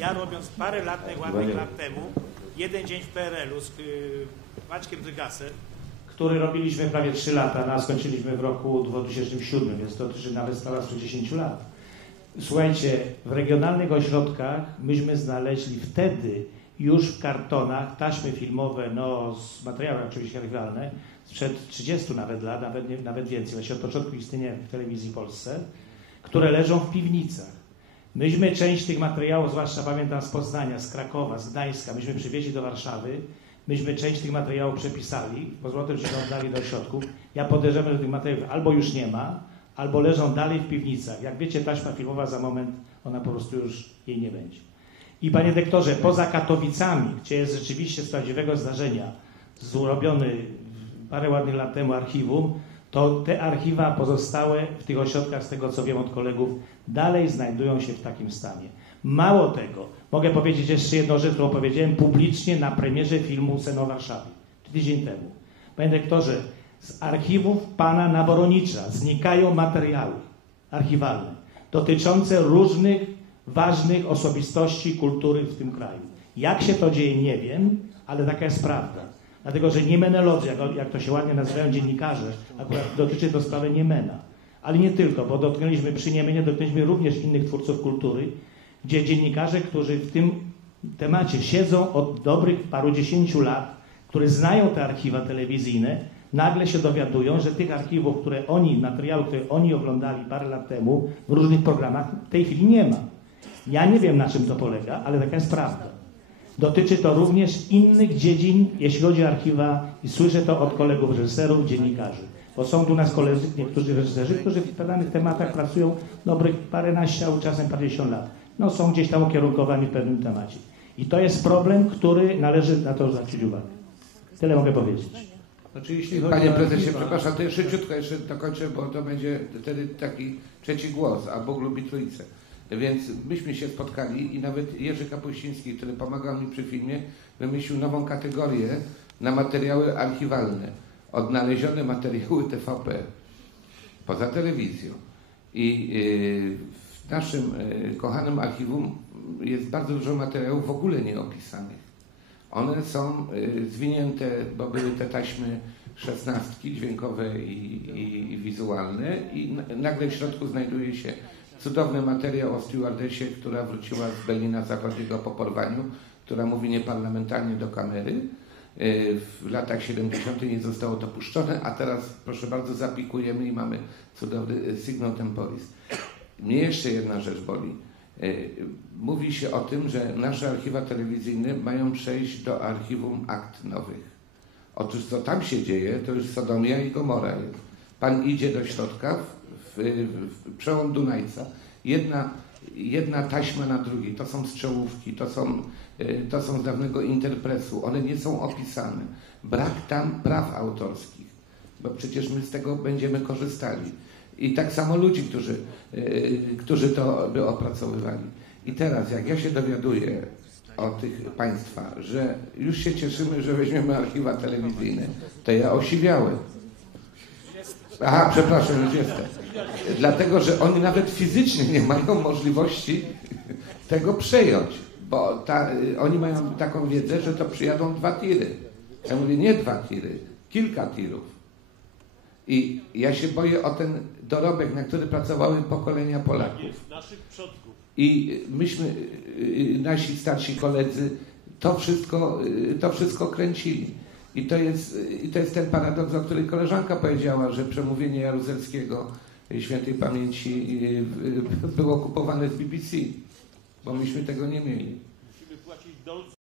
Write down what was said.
Ja robiąc parę lat, ładnych lat temu, jeden dzień w PRL-u z y, Maćkiem Drygasem, który robiliśmy prawie 3 lata, no, a skończyliśmy w roku 2007, więc to dotyczy nawet sprawa 110 lat. Słuchajcie, w regionalnych ośrodkach myśmy znaleźli wtedy już w kartonach taśmy filmowe, no z materiałów oczywiście archiwalne, sprzed 30 nawet lat, nawet, nie, nawet więcej, właśnie od początku istnienia w telewizji w Polsce, które leżą w piwnicach. Myśmy część tych materiałów, zwłaszcza pamiętam z Poznania, z Krakowa, z Gdańska, myśmy przywieźli do Warszawy, myśmy część tych materiałów przepisali, pozwolę, że oddali do ośrodków. Ja podejrzewam, że tych materiałów albo już nie ma, albo leżą dalej w piwnicach. Jak wiecie, taśma filmowa za moment, ona po prostu już jej nie będzie. I panie doktorze, poza Katowicami, gdzie jest rzeczywiście z prawdziwego zdarzenia zrobiony parę ładnych lat temu archiwum, to te archiwa pozostałe w tych ośrodkach, z tego co wiem od kolegów, dalej znajdują się w takim stanie. Mało tego, mogę powiedzieć jeszcze jedną rzecz, którą powiedziałem publicznie na premierze filmu Seno Warszawy, tydzień temu. Panie doktorze, z archiwów pana Naworonicza znikają materiały archiwalne dotyczące różnych ważnych osobistości kultury w tym kraju. Jak się to dzieje, nie wiem, ale taka jest prawda. Dlatego, że niemenolodzy, jak, jak to się ładnie nazywają dziennikarze, akurat dotyczy to sprawy Niemena. Ale nie tylko, bo dotknęliśmy przy Niemenie, dotknęliśmy również innych twórców kultury, gdzie dziennikarze, którzy w tym temacie siedzą od dobrych paru dziesięciu lat, które znają te archiwa telewizyjne, nagle się dowiadują, że tych archiwów, które oni, materiałów, które oni oglądali parę lat temu w różnych programach, w tej chwili nie ma. Ja nie wiem, na czym to polega, ale taka jest prawda. Dotyczy to również innych dziedzin, jeśli chodzi o archiwa i słyszę to od kolegów reżyserów, dziennikarzy. Bo są tu nas koledzy, niektórzy reżyserzy, którzy w danych tematach pracują dobrych paręnaście, a czasem parędziesiąt lat. No są gdzieś tam ukierunkowani w pewnym temacie. I to jest problem, który należy na to zwrócić uwagę. Tyle mogę powiedzieć. Znaczy, jeśli Panie prezesie, przepraszam, to jeszcze szybciutko jeszcze dokończę, bo to będzie wtedy taki trzeci głos, a Bóg lubi trójcę. Więc myśmy się spotkali i nawet Jerzy Kapuściński, który pomagał mi przy filmie, wymyślił nową kategorię na materiały archiwalne. Odnalezione materiały TVP poza telewizją. I y, w naszym y, kochanym archiwum jest bardzo dużo materiałów w ogóle nieopisanych. One są y, zwinięte, bo były te taśmy szesnastki dźwiękowe i, i, i wizualne i nagle w środku znajduje się cudowny materiał o stewardesie, która wróciła z Berlina Zachodniego po porwaniu, która mówi nieparlamentarnie do kamery. Y, w latach 70. nie zostało to puszczone, a teraz proszę bardzo zapikujemy i mamy cudowny sygnał temporis. Mnie jeszcze jedna rzecz boli. Y, mówi się o tym, że nasze archiwa telewizyjne mają przejść do archiwum akt nowych. Otóż co tam się dzieje, to już Sodomia i Gomora. Pan idzie do środka, w, przełom Dunajca. Jedna, jedna taśma na drugiej, to są strzałówki, to są, y, to są z dawnego interpresu, one nie są opisane. Brak tam praw autorskich, bo przecież my z tego będziemy korzystali. I tak samo ludzi, którzy, y, którzy to by opracowywali. I teraz, jak ja się dowiaduję o tych państwa, że już się cieszymy, że weźmiemy archiwa telewizyjne, to ja osiwiałem. Aha, przepraszam, już jestem. Dlatego, że oni nawet fizycznie nie mają możliwości tego przejąć, bo ta, oni mają taką wiedzę, że to przyjadą dwa tiry. Ja mówię, nie dwa tiry, kilka tirów. I ja się boję o ten dorobek, na który pracowały pokolenia Polaków. I myśmy, y, nasi starsi koledzy, to wszystko, y, to wszystko kręcili. I to, jest, I to jest ten paradoks, o którym koleżanka powiedziała, że przemówienie Jaruzelskiego świętej pamięci było kupowane z BBC, bo myśmy tego nie mieli.